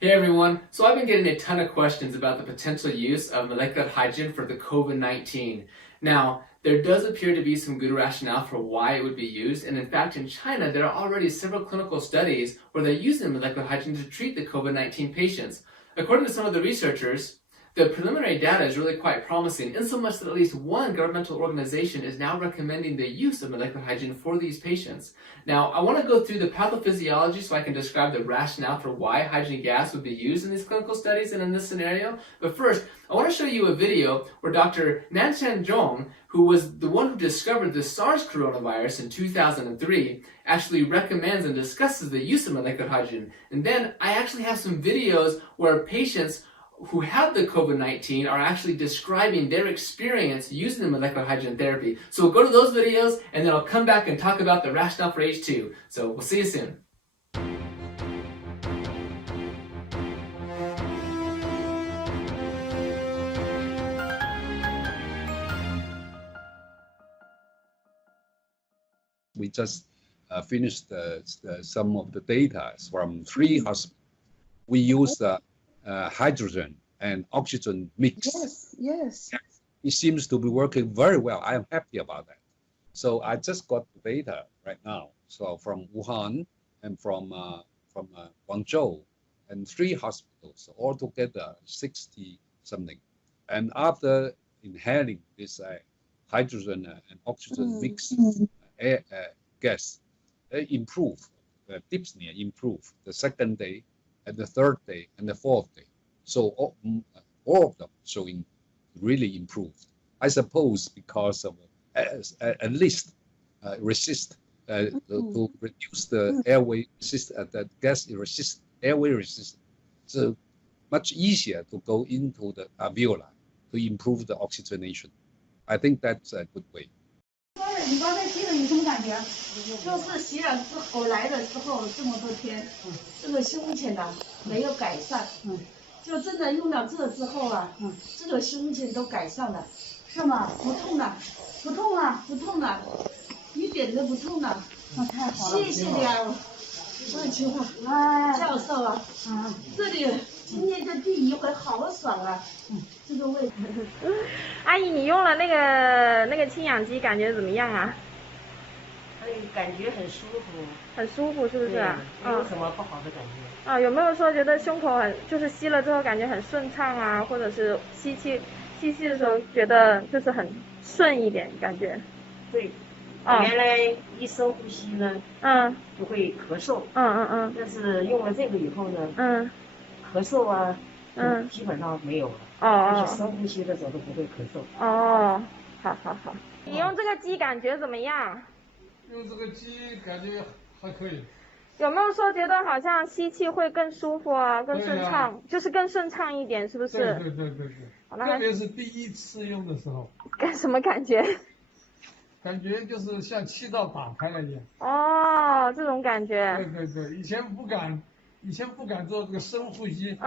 Hey everyone, so I've been getting a ton of questions about the potential use of molecular hydrogen for the COVID-19. Now, there does appear to be some good rationale for why it would be used, and in fact in China there are already several clinical studies where they're using molecular hydrogen to treat the COVID-19 patients. According to some of the researchers, the preliminary data is really quite promising, in so much that at least one governmental organization is now recommending the use of molecular hydrogen for these patients. Now, I want to go through the pathophysiology so I can describe the rationale for why hydrogen gas would be used in these clinical studies and in this scenario. But first, I want to show you a video where Dr. Nanshan Zhong, who was the one who discovered the SARS coronavirus in 2003, actually recommends and discusses the use of molecular hydrogen. And then I actually have some videos where patients who have the COVID-19 are actually describing their experience using the molecular hydrogen therapy. So we'll go to those videos and then I'll come back and talk about the rationale for H2. So we'll see you soon. We just finished some of the data from 3 hospitals. We use hydrogen and oxygen mix. Yes. It seems to be working very well. I am happy about that. So I just got the data right now. So from Wuhan and from Guangzhou, and 3 hospitals, altogether 60 something. And after inhaling this hydrogen and oxygen mix gas, they improve. Dyspnea improve the 2nd day, and the 3rd day, and the 4th day. So all of them showing really improved. I suppose because of at least resist to reduce the airway resist the gas resist airway resistance. So much easier to go into the alveoli to improve the oxygenation. I think that's a good way. 你刚才吸了有什么感觉？就是洗了之后来了之后这么多天，这个胸前呐没有改善，就真的用了这之后啊，这个胸前都改善了，是吗？不痛了，不痛了，不痛了，一点都不痛了，那太好了，谢谢你啊，万秋啊，教授啊，这里今天的第一回好爽啊，这个味道。阿姨，你用了那个氢氧机，感觉怎么样啊？感觉很舒服，很舒服，是不是？没有什么不好的感觉。有没有说觉得胸口就是吸了之后感觉很顺畅啊，或者是吸气的时候觉得就是很顺一点感觉？对，原来一深呼吸呢，就会咳嗽，但是用了这个以后呢，咳嗽啊，基本上没有了。就是深呼吸的时候都不会咳嗽。好。你用这个机感觉怎么样？用这个机感觉还可以。有没有说觉得好像吸气会更舒服啊，更顺畅，就是更顺畅一点，是不是？对。特别是第一次用的时候。什么感觉？感觉就是像气道打开了一样。这种感觉。对，以前不敢做这个深呼吸。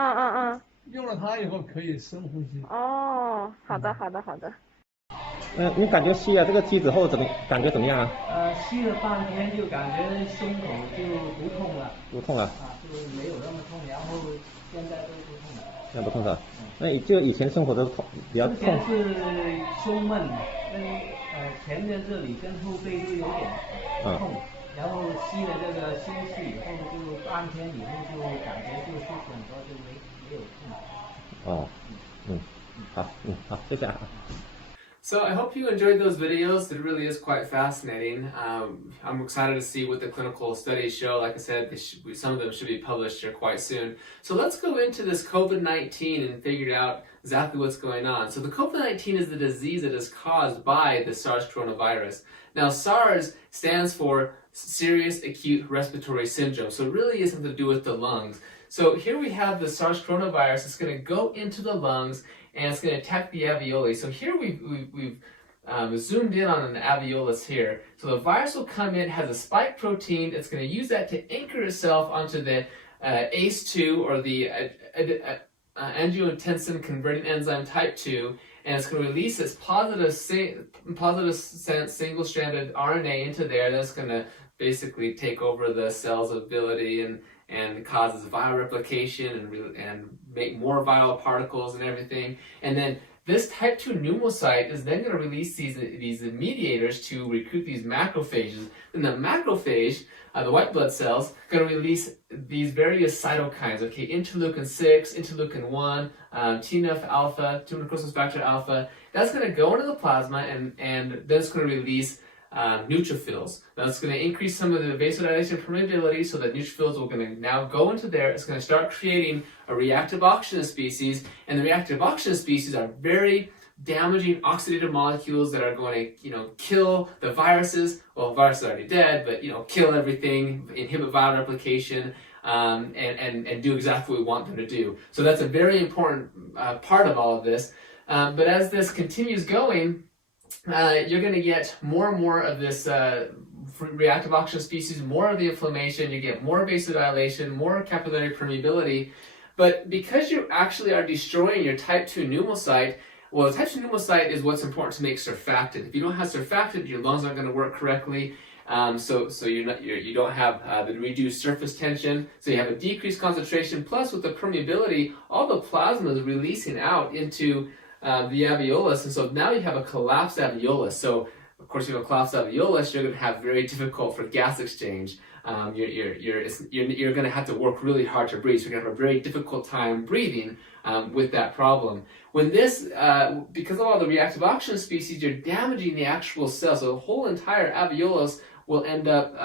用了它以后可以深呼吸。好的。你感觉吸了这个机之后感觉怎么样啊？吸了半天就感觉胸口就不痛了。不痛了。就没有那么痛，然后现在都不痛了。现在不痛了。那就以前生活的痛比较痛。之前是胸闷，跟前面这里跟后背都有点痛，然后吸了这个休息以后就半天以后就感觉就舒服很多，就没有痛。好，谢谢啊。So I hope you enjoyed those videos. It really is quite fascinating. I'm excited to see what the clinical studies show. Like I said, some of them should be published here quite soon. So let's go into this COVID-19 and figure out exactly what's going on. So the COVID-19 is the disease that is caused by the SARS coronavirus. Now SARS stands for Serious Acute Respiratory Syndrome. So it really is something to do with the lungs. So here we have the SARS coronavirus. It's going to go into the lungs and it's going to attack the alveoli. So here we've zoomed in on an alveolus here. So the virus will come in, has a spike protein. It's going to use that to anchor itself onto the ACE2 or the angiotensin converting enzyme type 2, and it's going to release its positive single-stranded RNA into there. That's going to basically take over the cell's ability and causes viral replication and make more viral particles and everything. And then this type 2 pneumocyte is then going to release these mediators to recruit these macrophages. And the macrophage, the white blood cells, going to release these various cytokines, okay, interleukin 6, interleukin 1, TNF alpha, tumor necrosis factor alpha. That's going to go into the plasma and then it's going to release neutrophils. Now it's going to increase some of the vasodilation permeability so that neutrophils are going to now go into there. It's going to start creating a reactive oxygen species, and the reactive oxygen species are very damaging oxidative molecules that are going to, kill the viruses. Well, viruses are already dead, but, kill everything, inhibit viral replication, and do exactly what we want them to do. So that's a very important part of all of this. But as this continues going, you're going to get more and more of this reactive oxygen species, more of the inflammation, you get more vasodilation, more capillary permeability. But because you actually are destroying your type 2 pneumocyte, well, the type 2 pneumocyte is what's important to make surfactant. If you don't have surfactant, your lungs aren't going to work correctly. So you don't have the reduced surface tension, so you have a decreased concentration. Plus, with the permeability, all the plasma is releasing out into the alveolus, and so now you have a collapsed alveolus. So, of course, you have a collapsed alveolus, you're going to have very difficult for gas exchange. You're going to have to work really hard to breathe. So you're going to have a very difficult time breathing with that problem. When this, because of all the reactive oxygen species, you're damaging the actual cell. So the whole entire alveolus will end up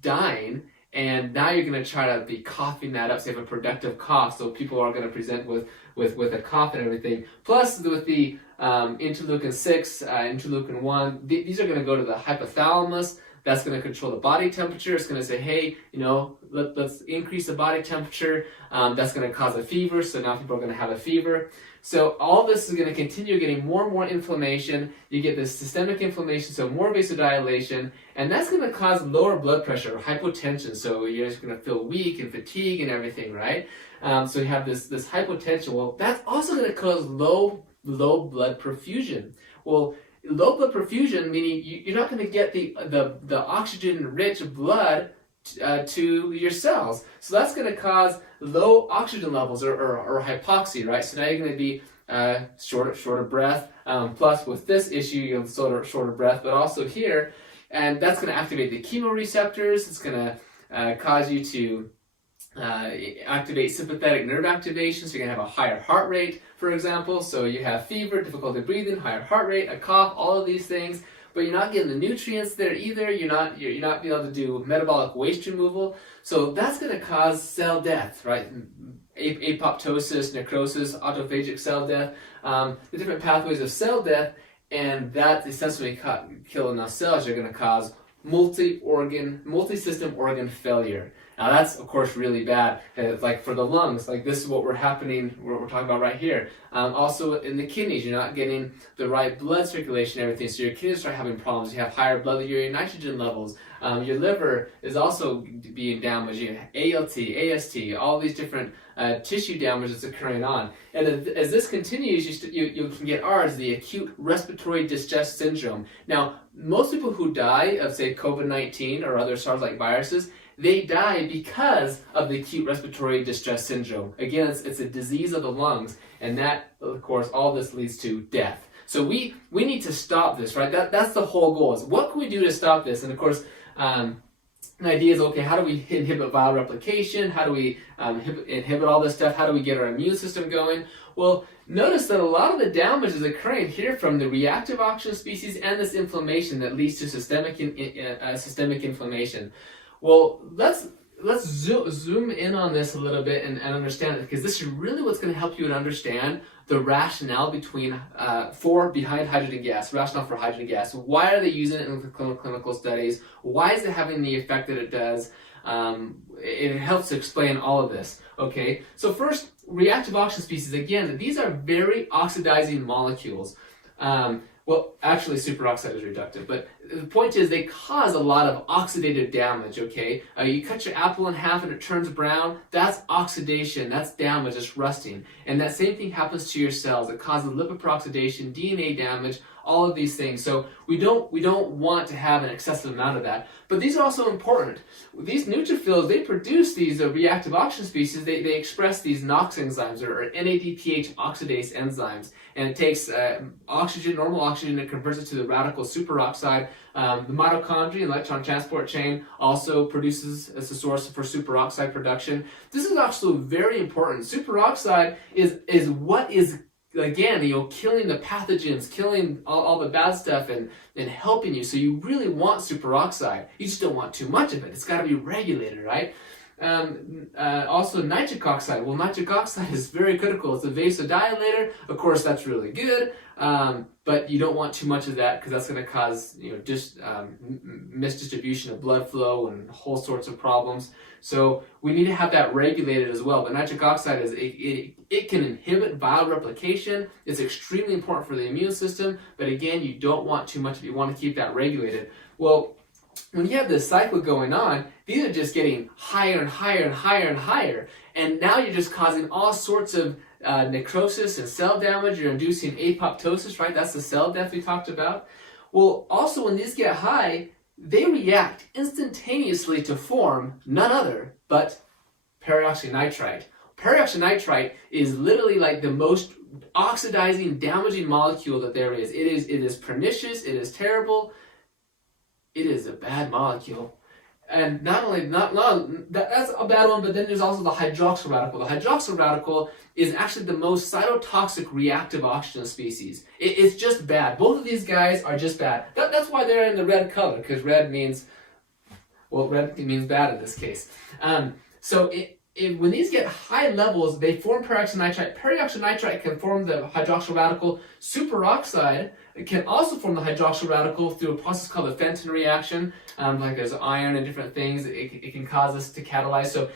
dying. And now you're going to try to be coughing that up, so you have a productive cough. So people are going to present with a cough and everything. Plus, with the interleukin 6, interleukin 1, these are going to go to the hypothalamus. That's going to control the body temperature. It's going to say, hey, let's increase the body temperature. That's going to cause a fever. So now people are going to have a fever. So all this is going to continue getting more and more inflammation. You get this systemic inflammation, so more vasodilation, and that's going to cause lower blood pressure, or hypotension. So you're just going to feel weak and fatigue and everything, right? So you have this hypotension. Well, that's also going to cause low blood perfusion. Well, low blood perfusion, meaning you're not going to get the oxygen-rich blood to your cells. So that's going to cause low oxygen levels or hypoxia, right? So now you're going to be short of breath. Plus, with this issue, you're going to short of breath, but also here, and that's going to activate the chemoreceptors. It's going to cause you to activate sympathetic nerve activation, so you're going to have a higher heart rate, for example. So you have fever, difficulty breathing, higher heart rate, a cough, all of these things. But you're not getting the nutrients there either. You're not being able to do metabolic waste removal. So that's going to cause cell death, right? Apoptosis, necrosis, autophagic cell death, the different pathways of cell death, and that essentially killing enough cells, you're going to cause multi-system organ failure. Now that's, of course, really bad. Like for the lungs, like this is what we're talking about right here. Also in the kidneys, you're not getting the right blood circulation and everything, so your kidneys start having problems. You have higher blood urea nitrogen levels. Your liver is also being damaged. You have ALT, AST, all these different tissue damage that's occurring on. And as this continues, you can get ours, the acute respiratory distress syndrome. Now, most people who die of, say, COVID-19 or other SARS-like viruses, they die because of the acute respiratory distress syndrome. Again, it's a disease of the lungs, and that, of course, all this leads to death. So we need to stop this, right? That's the whole goal, is what can we do to stop this? And of course, the idea is, okay, how do we inhibit viral replication? How do we inhibit all this stuff? How do we get our immune system going? Well, notice that a lot of the damage is occurring here from the reactive oxygen species and this inflammation that leads to systemic inflammation. Well, let's zoom in on this a little bit and understand it, because this is really what's going to help you to understand the rationale behind hydrogen gas, rationale for hydrogen gas. Why are they using it in the clinical studies? Why is it having the effect that it does? It helps to explain all of this. Okay, so first, reactive oxygen species. Again, these are very oxidizing molecules. Well, actually, superoxide is reductive, but the point is they cause a lot of oxidative damage, okay? You cut your apple in half and it turns brown, that's oxidation, that's damage, it's rusting. And that same thing happens to your cells. It causes lipoperoxidation, DNA damage, all of these things. So we don't want to have an excessive amount of that. But these are also important. These neutrophils, they produce these reactive oxygen species. They express these NOx enzymes, or NADPH oxidase enzymes. And it takes oxygen, normal oxygen, and converts it to the radical superoxide. The mitochondria, electron transport chain, also produces as a source for superoxide production. This is also very important. Superoxide is what is, again, killing the pathogens, killing all the bad stuff, and helping you. So you really want superoxide. You just don't want too much of it. It's got to be regulated, right? Also nitric oxide. Well, nitric oxide is very critical. It's a vasodilator. Of course, that's really good, but you don't want too much of that because that's going to cause misdistribution of blood flow and whole sorts of problems. So we need to have that regulated as well. But nitric oxide it can inhibit viral replication. It's extremely important for the immune system. But again, you don't want too much of it. You want to keep that regulated. Well, when you have this cycle going on, these are just getting higher and higher and higher and higher. And now you're just causing all sorts of necrosis and cell damage. You're inducing apoptosis, right? That's the cell death we talked about. Well, also when these get high, they react instantaneously to form none other but peroxynitrite. Peroxynitrite is literally like the most oxidizing, damaging molecule that there is. It is pernicious. It is terrible. It is a bad molecule. And not only, that's a bad one, but then there's also the hydroxyl radical. The hydroxyl radical is actually the most cytotoxic reactive oxygen species. It's just bad. Both of these guys are just bad. That's why they're in the red color, because red means bad in this case. When these get high levels, they form peroxynitrite. Peroxynitrite can form the hydroxyl radical. Superoxide can also form the hydroxyl radical through a process called the Fenton reaction. Like there's iron and different things. It can cause us to catalyze. So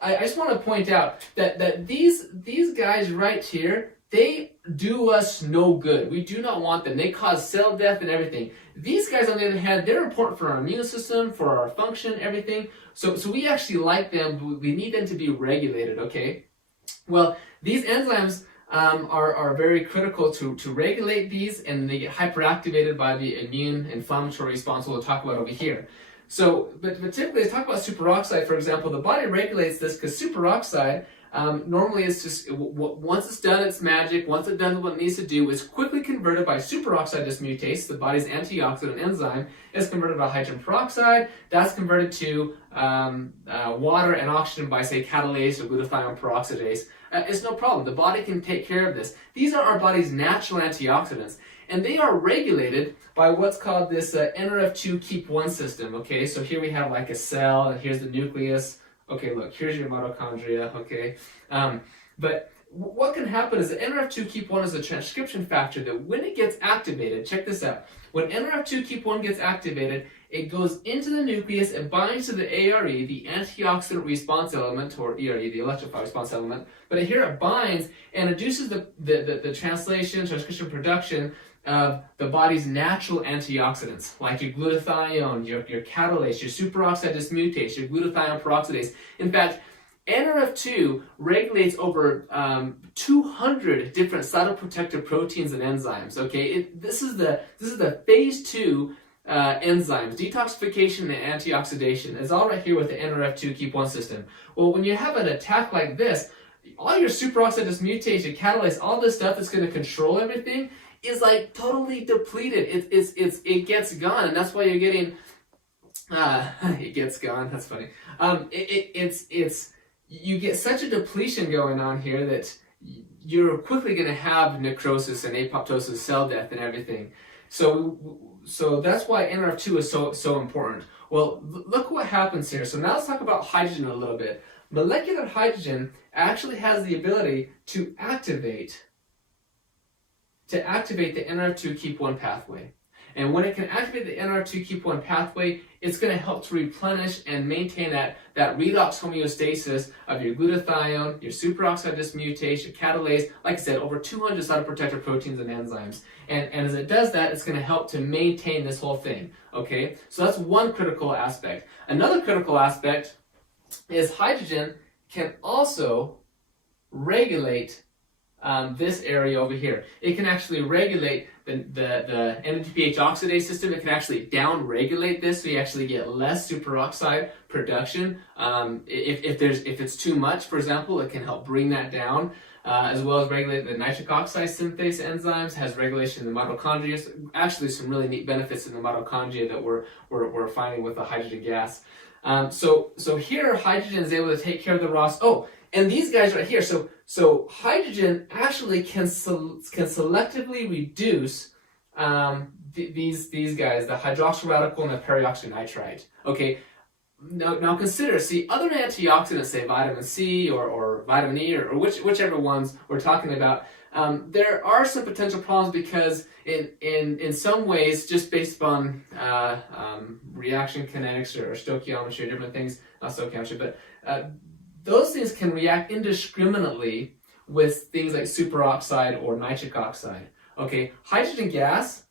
I just want to point out that these guys right here, they do us no good. We do not want them. They cause cell death and everything. These guys, on the other hand, they're important for our immune system, for our function, everything. So we actually like them. We need them to be regulated, okay? Well, these enzymes are very critical to regulate these, and they get hyperactivated by the immune inflammatory response we'll talk about over here. So, but typically, let's talk about superoxide, for example. The body regulates this because superoxide normally is just, once it's done its magic, once it's done what it needs to do, it's quickly converted by superoxide dismutase, the body's antioxidant enzyme. It's converted by hydrogen peroxide. That's converted to water and oxygen by, say, catalase or glutathione peroxidase. It's no problem. The body can take care of this. These are our body's natural antioxidants, and they are regulated by what's called this NRF2 keep 1 system. Okay, so here we have like a cell, and here's the nucleus. Okay, look, here's your mitochondria, okay? But what can happen is that NRF2 keep 1 is a transcription factor that when it gets activated, check this out. When NRF2 keep 1 gets activated, it goes into the nucleus and binds to the ARE, the antioxidant response element, or ERE, the electrified response element. But here it binds and induces the transcription production of the body's natural antioxidants, like your glutathione, your catalase, your superoxide dismutase, your glutathione peroxidase. In fact, NRF2 regulates over 200 different cytoprotective proteins and enzymes. Okay, this is the phase 2 enzymes, detoxification and antioxidation. It's all right here with the NRF2 keep 1 system. Well, when you have an attack like this, all your superoxide dismutase, your catalase, all this stuff that's going to control everything is like totally depleted. It gets gone, and that's why you're getting it gets gone. That's funny. You get such a depletion going on here that you're quickly going to have necrosis and apoptosis, cell death, and everything. So that's why NRF2 is so important. Well, look what happens here. So now let's talk about hydrogen a little bit. Molecular hydrogen actually has the ability to activate the NRF2 keep 1 pathway. And when it can activate the NRF2 keep 1 pathway, it's going to help to replenish and maintain that redox homeostasis of your glutathione, your superoxide dismutase, your catalase, like I said, over 200 cytoprotective proteins and enzymes. And as it does that, it's going to help to maintain this whole thing. Okay, so that's one critical aspect. Another critical aspect is hydrogen can also regulate this area over here. It can actually regulate the NADPH oxidase system, it can actually down-regulate this, so you actually get less superoxide production. If it's too much, for example, it can help bring that down, as well as regulate the nitric oxide synthase enzymes, has regulation in the mitochondria. So actually, some really neat benefits in the mitochondria that we're finding with the hydrogen gas. So here, hydrogen is able to take care of the ROS. Oh, and these guys right here. So hydrogen actually can selectively reduce these guys, the hydroxyl radical and the peroxynitrite. Okay. Now consider, see, other antioxidants, say vitamin C or vitamin E or whichever ones we're talking about, there are some potential problems because in some ways, just based upon reaction kinetics or stoichiometry or different things, not stoichiometry, but those things can react indiscriminately with things like superoxide or nitric oxide. Okay, hydrogen gas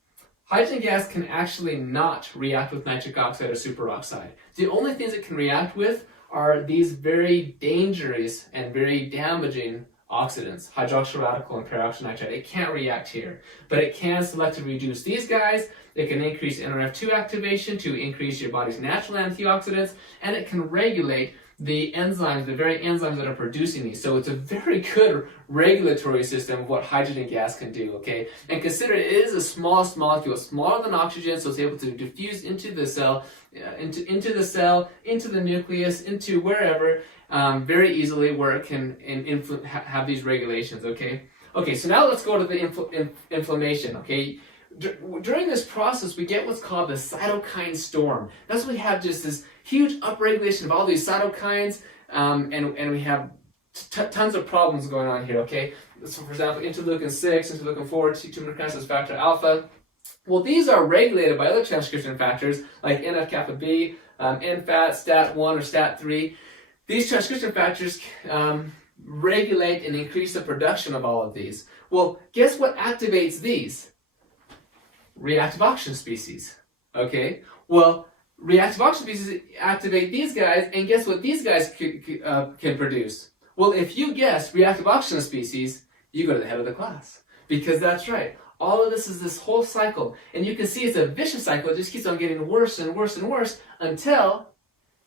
can actually not react with nitric oxide or superoxide. The only things it can react with are these very dangerous and very damaging oxidants, hydroxyl radical and peroxynitrite. It can't react here, but it can selectively reduce these guys. It can increase NRF2 activation to increase your body's natural antioxidants, and it can regulate the enzymes, the very enzymes that are producing these. So it's a very good regulatory system of what hydrogen gas can do, okay? And consider it is a smallest molecule, smaller than oxygen, so it's able to diffuse into the cell, into the nucleus, into wherever, very easily, where it can have these regulations, okay? Okay, so now let's go to the inflammation, okay? During this process, we get what's called the cytokine storm. That's when we have just this huge upregulation of all these cytokines, and we have tons of problems going on here, okay? So, for example, interleukin 6, interleukin 4, tumor necrosis factor alpha. Well, these are regulated by other transcription factors like NF-kappa B, NFAT, STAT1, or STAT3. These transcription factors regulate and increase the production of all of these. Well, guess what activates these? Reactive oxygen species, okay? Well, reactive oxygen species activate these guys, and guess what these guys can produce? Well, if you guess reactive oxygen species, you go to the head of the class. Because that's right. All of this is this whole cycle. And you can see it's a vicious cycle. It just keeps on getting worse and worse and worse until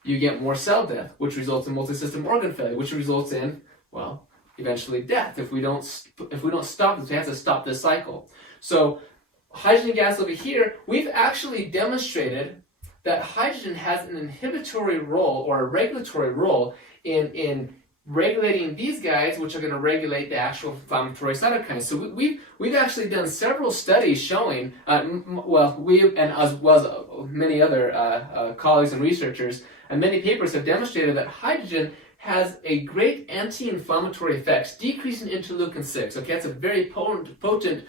you get more cell death, which results in multi-system organ failure, which results in, well, eventually death. If we don't stop this, we have to stop this cycle. So hydrogen gas over here, we've actually demonstrated that hydrogen has an inhibitory role or a regulatory role in regulating these guys, which are going to regulate the actual inflammatory cytokines. So we've actually done several studies showing, we and as well as many other colleagues and researchers, and many papers have demonstrated that hydrogen has a great anti-inflammatory effects, decreasing interleukin 6. Okay, that's a very potent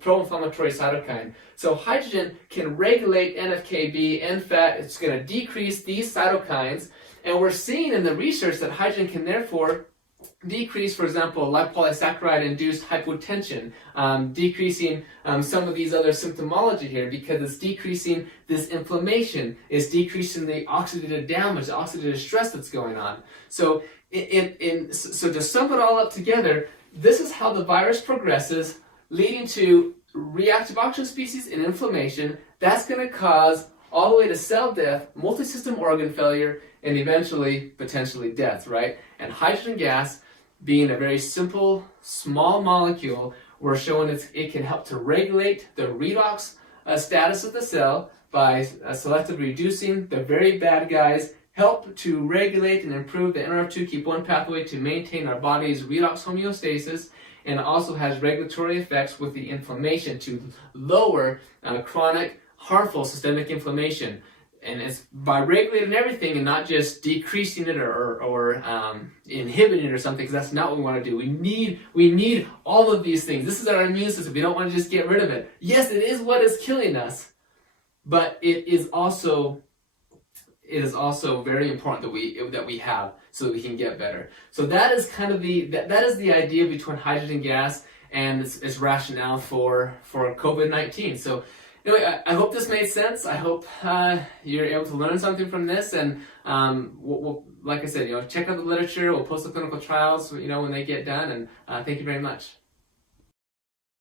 pro-inflammatory cytokine. So hydrogen can regulate NF-κB, NFAT. It's going to decrease these cytokines. And we're seeing in the research that hydrogen can therefore decrease, for example, lipopolysaccharide-induced hypotension, decreasing some of these other symptomology here because it's decreasing this inflammation, it's decreasing the oxidative damage, the oxidative stress that's going on. So, so to sum it all up together, this is how the virus progresses, leading to reactive oxygen species and inflammation. That's going to cause all the way to cell death, multi-system organ failure, and eventually, potentially death, right? And hydrogen gas, being a very simple, small molecule, we're showing it can help to regulate the redox status of the cell by selectively reducing the very bad guys, help to regulate and improve the NRF2 keep 1 pathway to maintain our body's redox homeostasis, and also has regulatory effects with the inflammation to lower chronic, harmful systemic inflammation. And it's by regulating everything and not just decreasing it or inhibiting it or something, because that's not what we want to do. We need all of these things. This is our immune system. We don't want to just get rid of it. Yes, it is what is killing us, but it is also very important that we have so that we can get better. So that is kind of that is the idea between hydrogen gas and its rationale for COVID-19. So anyway, I hope this made sense. I hope you're able to learn something from this, and we'll, like I said, check out the literature. We'll post the clinical trials, when they get done. And thank you very much.